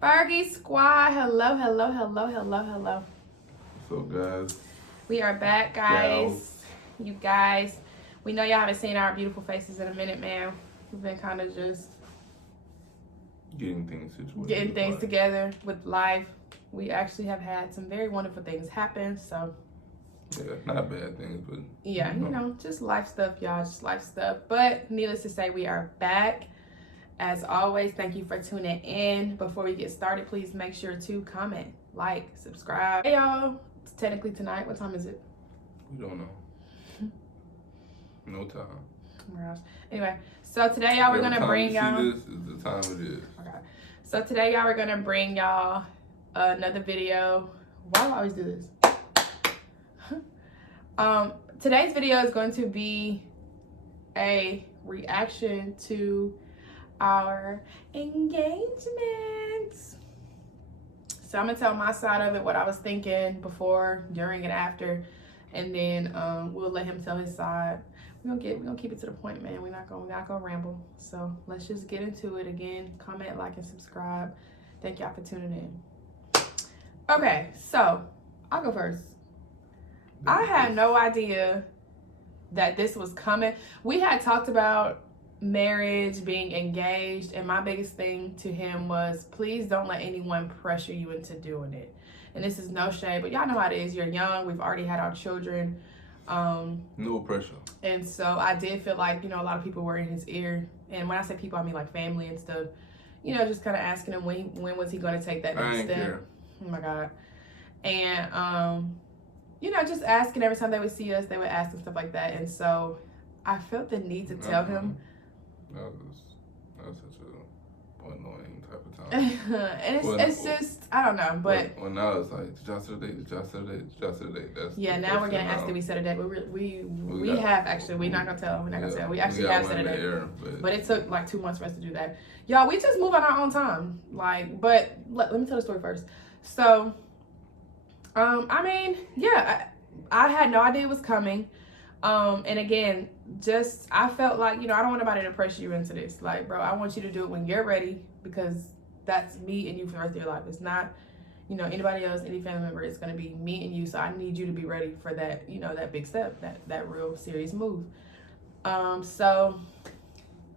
Fergie Squad, hello, hello, hello, hello, hello. What's up, guys? We are back, guys. You guys, we know y'all haven't seen our beautiful faces in a minute, man. We've been kind of just Getting things situated. getting things together with life. We actually have had some very wonderful things happen, so Yeah, not bad things, but yeah, you know, just life stuff, y'all, just life stuff. But needless to say, we are back. As always, thank you for tuning in. Before we get started, please make sure to comment, like, subscribe. Hey, y'all. It's technically tonight. What time is it? we don't know. No time. Oh my gosh. Anyway, so today, y'all, we're going to bring y'all. This is the time it is. Okay. So today, y'all, we're going to bring y'all another video. Why do I always do this? Today's video is going to be a reaction to our engagements. So I'm gonna tell my side of it, what I was thinking before, during, and after, and then we'll let him tell his side. We're gonna keep it to the point, man. We're not gonna ramble. So let's just get into it. Again, comment, like, and subscribe. Thank y'all for tuning in. Okay, so I'll go first. I had no idea that this was coming. We had talked about marriage, being engaged, and my biggest thing to him was, please don't let anyone pressure you into doing it. And this is no shade, but y'all know how it is. You're young. We've already had our children. No pressure. And so I did feel like, you know, a lot of people were in his ear. And when I say people, I mean like family and stuff. You know, just kind of asking him when was he going to take that next step. Care. Oh my God. And you know, just asking every time they would see us, they would ask and stuff like that. And so I felt the need to tell him. That was such a annoying type of time. And it's just, I don't know, but well, now it's like, did y'all set a date? Did y'all set a date? Did y'all set a date? That's yeah, now we're gonna ask, did we set a date? We have actually. We're not gonna tell. We're not gonna tell. We actually have set a date, but it took like 2 months for us to do that. Y'all, we just move on our own time. Like, but let me tell the story first. So, I mean, yeah, I had no idea it was coming. And again, just, I felt like, you know, I don't want nobody to pressure you into this. Like, bro, I want you to do it when you're ready, because that's me and you for the rest of your life. It's not, you know, anybody else, any family member. It's going to be me and you. So I need you to be ready for that, you know, that big step, that real serious move. So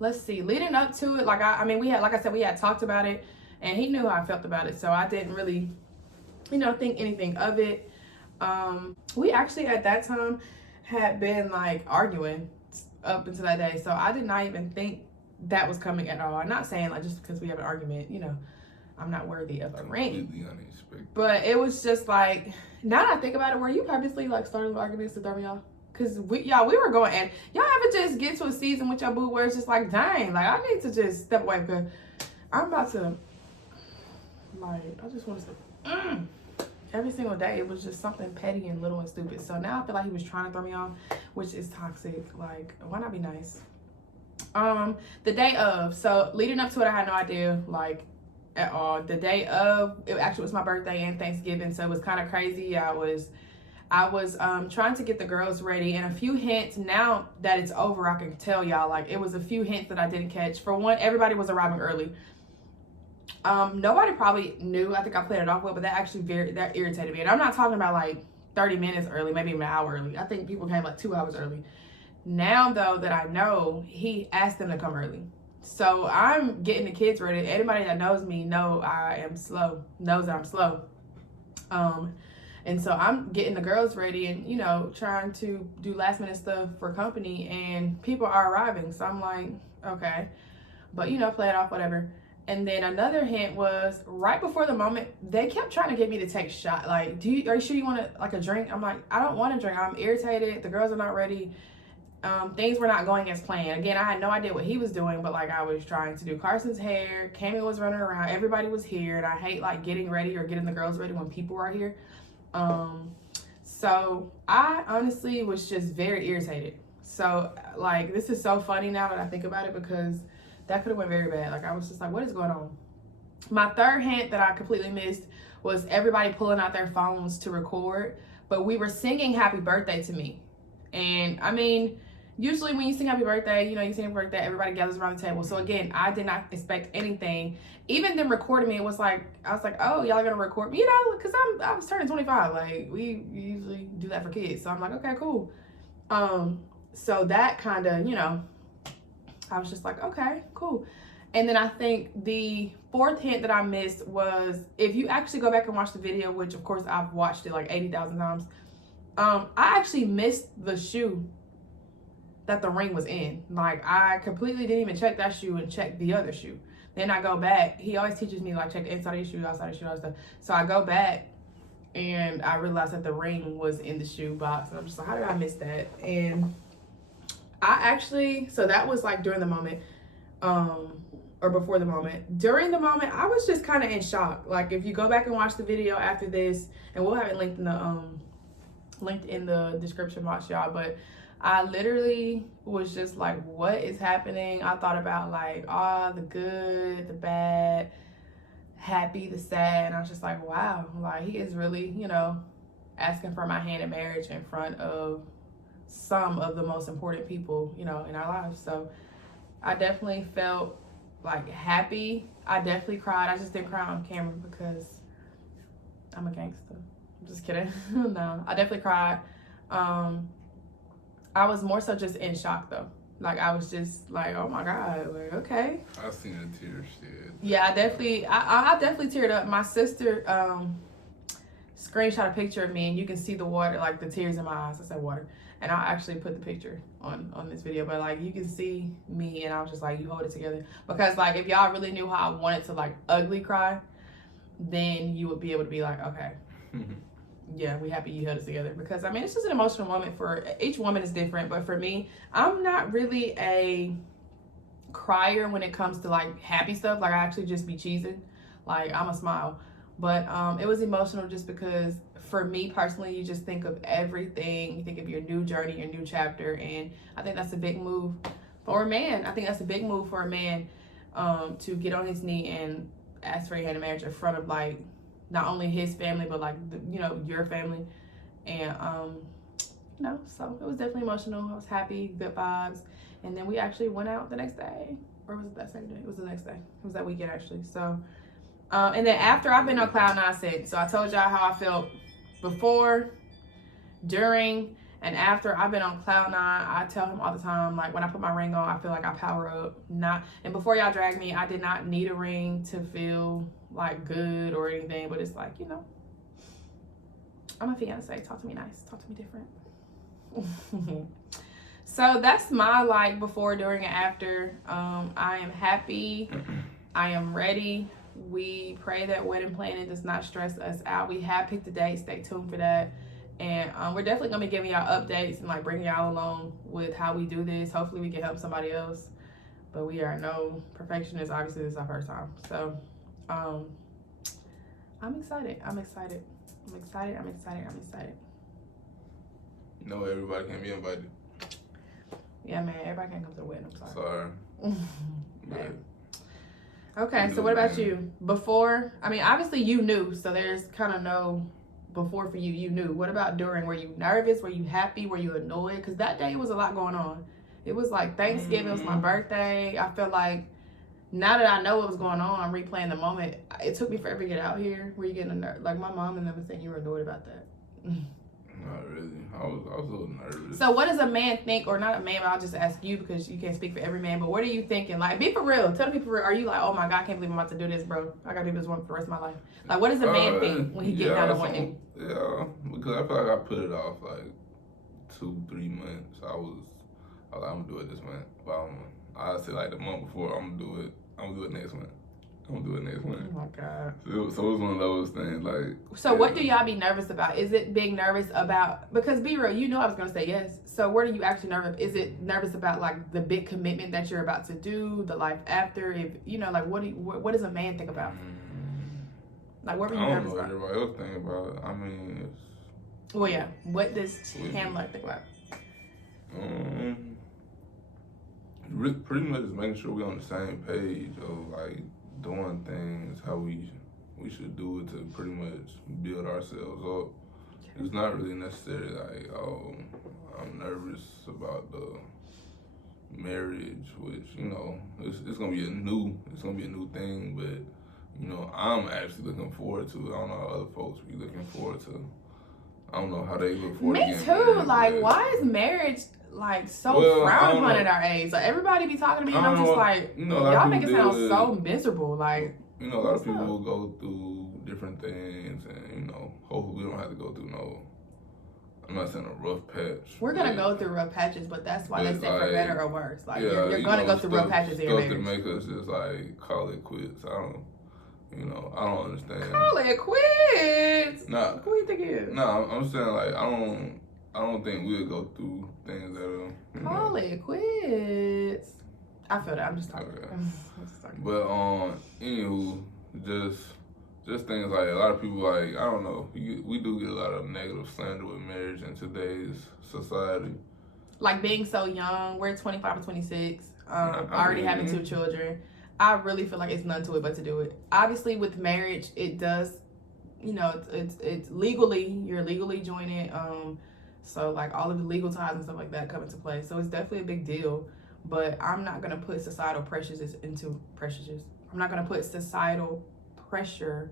let's see, leading up to it, like, I mean, we had talked about it, and he knew how I felt about it. So I didn't really, you know, think anything of it. We actually at that time had been like arguing up until that day, so I did not even think that was coming at all. I'm not saying like just because we have an argument, you know, I'm not worthy of a ring. But it was just like, now that I think about it, were you purposely like starting arguments to throw me off? Because we were going, and y'all ever just get to a season with your boo where it's just like, dang, like I need to just step away because I'm about to, like, I just want to say, every single day it was just something petty and little and stupid. So now I feel like he was trying to throw me off, which is toxic. Like, why not be nice? The day of, so leading up to it, I had no idea, like, at all. The day of, it actually was my birthday and Thanksgiving, so it was kind of crazy. I was trying to get the girls ready, and a few hints, now that it's over, I can tell y'all, like, it was a few hints that I didn't catch. For one, everybody was arriving early. Nobody probably knew. I think I played it off well, but that actually that irritated me. And I'm not talking about like 30 minutes early, maybe even an hour early. I think people came like 2 hours early. Now, though, that I know, he asked them to come early. So I'm getting the kids ready. Anybody that knows me knows I am slow, knows that I'm slow. And so I'm getting the girls ready and, you know, trying to do last minute stuff for company, and people are arriving. So I'm like, okay, but, you know, play it off, whatever. And then another hint was right before the moment, they kept trying to get me to take shot. Like, are you sure you want like a drink? I'm like, I don't want a drink. I'm irritated. The girls are not ready. Things were not going as planned. Again, I had no idea what he was doing, but like I was trying to do Carson's hair. Cammy was running around. Everybody was here, and I hate like getting ready or getting the girls ready when people are here. So I honestly was just very irritated. So like, this is so funny now that I think about it, because that could have went very bad. Like, I was just like, what is going on? My third hint that I completely missed was everybody pulling out their phones to record, but we were singing happy birthday to me. And I mean, usually when you sing happy birthday, you sing happy birthday, everybody gathers around the table. So again, I did not expect anything. Even them recording me, it was like, I was like, oh, y'all gonna record me? Because I was turning 25. Like, we usually do that for kids. So I'm like, okay, cool. So that kind of, I was just like, okay, cool. And then I think the fourth hint that I missed was, if you actually go back and watch the video, which of course I've watched it like 80,000 times, I actually missed the shoe that the ring was in. Like, I completely didn't even check that shoe and check the other shoe. Then I go back. He always teaches me, like, check the inside of your shoe, outside of your shoe, all that stuff. So I go back and I realized that the ring was in the shoe box. And I'm just like, how did I miss that? And I actually, so that was like during the moment, or before the moment. During the moment, I was just kind of in shock. Like, if you go back and watch the video after this, and we'll have it linked in the description box, y'all, but I literally was just like, what is happening? I thought about like, the good, the bad, happy, the sad, and I was just like, wow, like, he is really, asking for my hand in marriage in front of some of the most important people, in our lives. So I definitely felt like happy. I definitely cried. I just didn't cry on camera because I'm a gangster. I'm just kidding. No, I definitely cried. I was more so just in shock though. Like, I was just like, oh my God, like, okay. I seen the tears shed. Yeah, I definitely teared up. My sister screenshot a picture of me, and you can see the water, like the tears in my eyes. I said water. And I'll actually put the picture on this video, but like, you can see me, and I was just like, you hold it together. Because like, if y'all really knew how I wanted to like ugly cry, then you would be able to be like, okay. Yeah, we happy you held it together. Because I mean, it's just an emotional moment. For each woman is different, but for me, I'm not really a crier when it comes to like happy stuff. Like, I actually just be cheesing. Like, I'm a smile. But it was emotional just because for me personally, you just think of everything. You think of your new journey, your new chapter, and I think that's a big move for a man. I think that's a big move for a man, to get on his knee and ask for your hand in marriage in front of like not only his family, but like your family. And so it was definitely emotional. I was happy, good vibes. And then we actually went out the next day. Or was it that same day? It was the next day. It was that weekend actually. So and then after, I've been on cloud nine since. So I told y'all how I felt before, during, and after. I've been on cloud nine. I tell him all the time, like, when I put my ring on, I feel like I power up. And before y'all drag me, I did not need a ring to feel like good or anything, but it's like, I'm a fiance. Talk to me nice. Talk to me different. So that's my like before, during, and after. I am happy. I am ready. We pray that wedding planning does not stress us out. We have picked a date. Stay tuned for that. And we're definitely going to be giving y'all updates and like bringing y'all along with how we do this. Hopefully we can help somebody else. But we are no perfectionists. Obviously, this is our first time. So I'm excited. I'm excited. No, everybody can be invited. Yeah, man. Everybody can't come to the wedding. I'm sorry. Sorry. Okay, so what about you? Before, I mean, obviously you knew, so there's kind of no before for you. You knew. What about during? Were you nervous? Were you happy? Were you annoyed? Because that day was a lot going on. It was like Thanksgiving. It was my birthday. I feel like now that I know what was going on, I'm replaying the moment. It took me forever to get out here. Were you getting like my mom and them was saying you were annoyed about that? Not really. I was a little nervous. So what does a man think, or not a man, but I'll just ask you because you can't speak for every man, but what are you thinking? Like, be for real. Tell the people, are you like, oh my God, I can't believe I'm about to do this, bro. I gotta do this one for the rest of my life. Like, what does a man think when he gets down to one knee? Yeah, because I feel like I put it off like 2-3 months. I was like, I'm gonna do it this month. But I say like the month before, I'm gonna do it next month. Oh my God. So it was one of those things, like. So what do y'all be nervous about? Is it being nervous about, because be real, I was gonna say yes. So what are you actually nervous? Is it nervous about like the big commitment that you're about to do, the life after? If like what does a man think about? Like, what were you nervous about? I don't know what everybody else think about. I mean, well, yeah. What does Chandler think about? Pretty much just making sure we're on the same page of like doing things how we should do it to pretty much build ourselves up. It's not really necessarily like, oh, I'm nervous about marriage, which, you know, it's gonna be a new thing, but, you know, I'm actually looking forward to it. I don't know how other folks be looking forward to. I don't know how they look forward to Me too. Like, why is marriage like so frowned upon at our age? Like, everybody be talking to me, and I'm just like, you know, y'all make it sound so miserable. Like, you know, a lot of people will go through different things, and, you know, hopefully we don't have to go through I'm not saying a rough patch. We're gonna go through rough patches, but that's why they say for better or worse. Like, you're gonna go through rough patches in your marriage. Stuff to make us just like call it quits. I don't understand. Call it quits. Nah, who you think it is? Nah, I'm saying like I don't think we'll go through things that call it quits. I feel that. I'm just talking. Okay. But anywho, just things like a lot of people like, I don't know, we do get a lot of negative slander with marriage in today's society. Like being so young, we're 25 or 26, already having 2 children. I really feel like it's none to it but to do it. Obviously with marriage, it does, you know, it's legally, you're legally joining. So like all of the legal ties and stuff like that come into play. So it's definitely a big deal. But I'm not gonna put societal pressures into I'm not gonna put societal pressures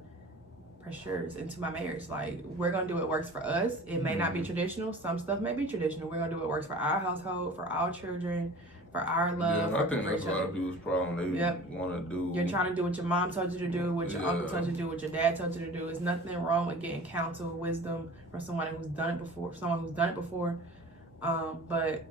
into my marriage. Like, we're gonna do what works for us. It may not be traditional. Some stuff may be traditional. We're gonna do what works for our household, for our children, for our love. Yeah, I think that's a lot of people's problem. They want to do. You're trying to do what your mom told you to do, what your uncle told you to do, what your dad told you to do. There's nothing wrong with getting counsel, wisdom from someone who's done it before. But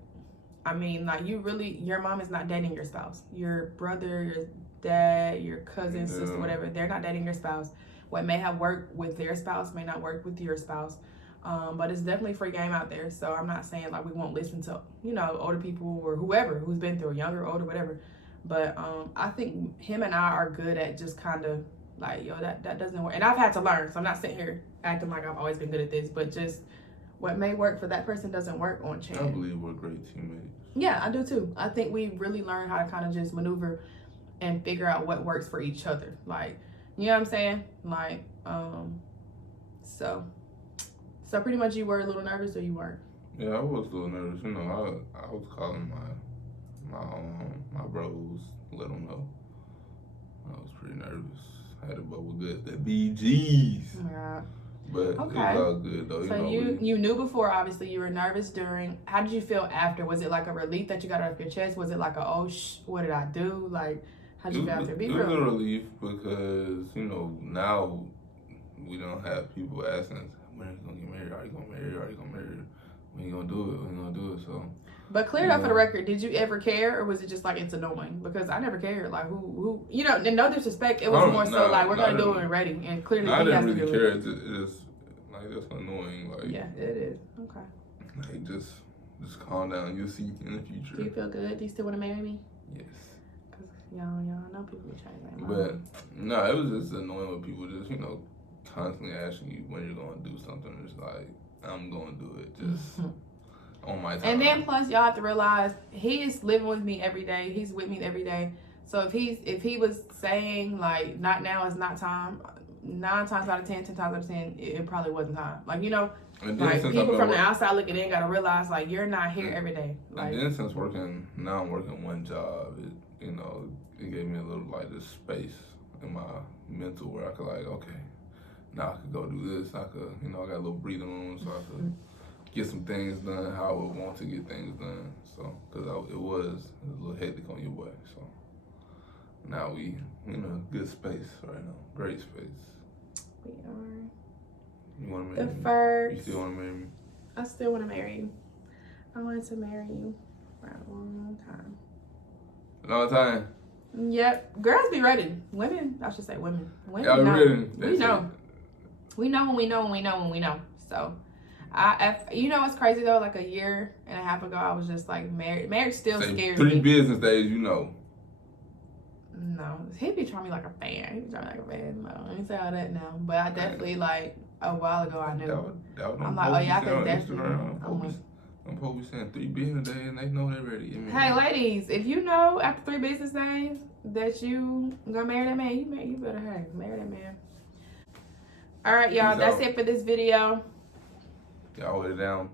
I mean, like, your mom is not dating your spouse. Your brother, your dad, your cousin, sister, whatever, they're not dating your spouse. What may have worked with their spouse may not work with your spouse. But it's definitely free game out there. So I'm not saying like we won't listen to, you know, older people or whoever who's been through, younger, older, whatever. But I think him and I are good at just kind of like, yo, that doesn't work. And I've had to learn. So I'm not sitting here acting like I've always been good at this, but just what may work for that person doesn't work on Chan. I believe we're great teammates. Yeah, I do too. I think we really learn how to kind of just maneuver and figure out what works for each other. Like, you know what I'm saying? Like, so pretty much you were a little nervous, or you weren't? Yeah, I was a little nervous. You know, I was calling my bros, let them know. I was pretty nervous. I had to bubble good, the BGs. Yeah. But okay. It was all good though. So you knew before, obviously. You were nervous during. How did you feel after? Was it like a relief that you got it off your chest? Was it like what did I do? Like, how did you feel after? It was a relief because, you know, now we don't have people asking, when are you gonna get married? Are you gonna marry? Are you gonna marry? When you gonna do it? When you gonna do it? So. But clear it up for the record. Did you ever care, or was it just like it's annoying? Because I never cared. Like who? You know, and no disrespect, it was more so like we're gonna do it and ready, and clearly he has to do it. I didn't really care. It's like that's annoying. Like yeah, it is. Okay. Like just calm down. You'll see in the future. Do you feel good? Do you still want to marry me? Yes. Cause y'all know people be trying to marry. But no, it was just annoying when people just constantly asking you when you're gonna do something. It's like, I'm gonna do it just on my time. And then plus y'all have to realize he is living with me every day. He's with me every day. So if he was saying like not now is not time, 9 times out of 10, 10 times out of 10, it probably wasn't time. Like, you know, like people from the outside looking in gotta realize like you're not here every day. Like, and then since now I'm working one job, it gave me a little like this space in my mental where I could like, okay, now I could go do this. I could, I got a little breathing room, so I could get some things done how I would want to get things done. So, because it was a little hectic on your way. So, now we in a good space right now. Great space. We are. You want to marry me? First. You still want to marry me? I still want to marry you. I wanted to marry you for a long time. A long time? Yep. Girls be ready. Women, I should say women. Women y'all know. Ready. We know. We know when we know when we know when we know. So, you know what's crazy though? Like a year and a half ago, I was just like married. Marriage still scares me. 3 business days, No, he'd be trying me like a fan. He'd be trying me like a fan. No, I ain't say all that now. But I definitely like a while ago I knew. I'm like, oh yeah, I could definitely. I'm probably saying 3 business days and they know they're ready. Hey ladies, if you know after 3 business days that you gonna marry that man, you better marry that man. All right, y'all. That's it for this video. Y'all hold it down.